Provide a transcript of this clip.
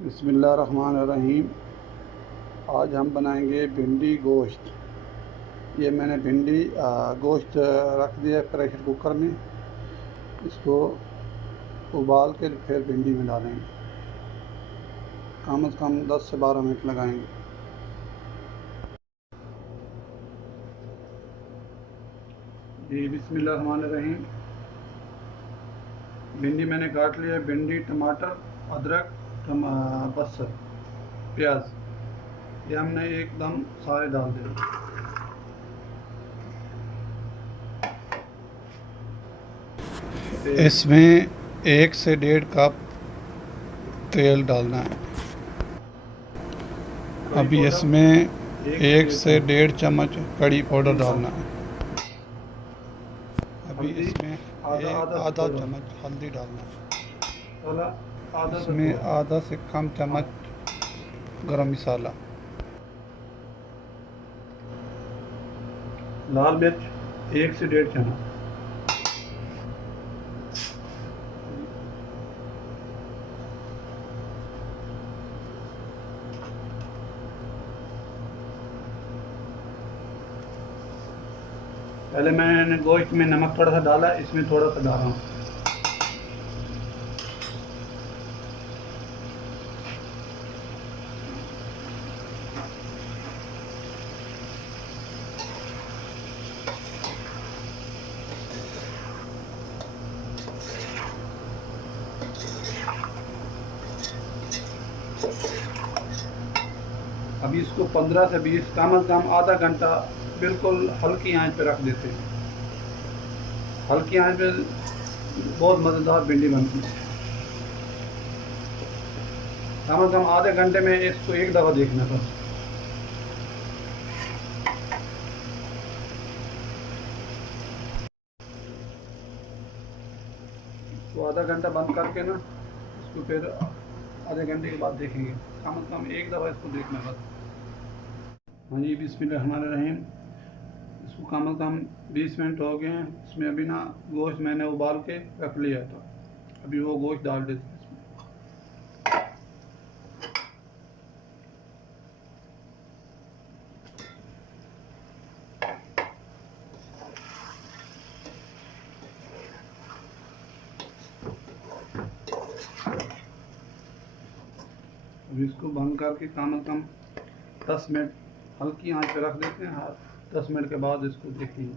बिस्मिल्लाहिर्रहमानिर्रहीम। आज हम बनाएंगे भिंडी गोश्त। ये मैंने भिंडी गोश्त रख दिया प्रेशर कुकर में। इसको उबाल के फिर भिंडी में डालेंगे। कम से कम 10 से 12 मिनट लगाएंगे। जी बिस्मिल्लाहिर्रहमानिर्रहीम। भिंडी मैंने काट लिया। भिंडी, टमाटर, अदरक, बसर, प्याज, ये हमने एकदम सारे डाल दिए। इसमें 1 से 1.5 कप तेल डालना है। अभी इसमें 1 से 1.5 चम्मच कड़ी पाउडर डालना है। अभी इसमें आधा चम्मच हल्दी डालना है। इसमें आधा से कम चम्मच गरम मसाला, लाल मिर्च 1 से 1.5 चम्मच, पहले मैंने गोश्त में नमक थोड़ा सा डाला, इसमें थोड़ा सा डाल रहा हूँ। अभी इसको 15 से 20 कम से कम आधा घंटा बिल्कुल हल्की आंच पे रख देते हैं। हल्की आंच पे बहुत मज़ेदार भिंडी बनती है। कम से कम आधे घंटे में इसको एक दफ़ा देखना बस। तो आधा घंटा बंद करके ना इसको फिर आधे घंटे के बाद देखेंगे। कम से कम एक दफ़ा इसको देखना बस। हाँ जी बिस्मिल्लाहिर्रहमानिर्रहीम। इसको कम से कम 20 मिनट हो गए हैं। इसमें अभी ना गोश्त मैंने उबाल के रख लिया था, अभी वो गोश्त डाल देते हैं इसमें। अभी इसको बंद करके कम से कम 10 मिनट हल्की आंच पे रख देते हैं। 10 मिनट के बाद इसको देखेंगे।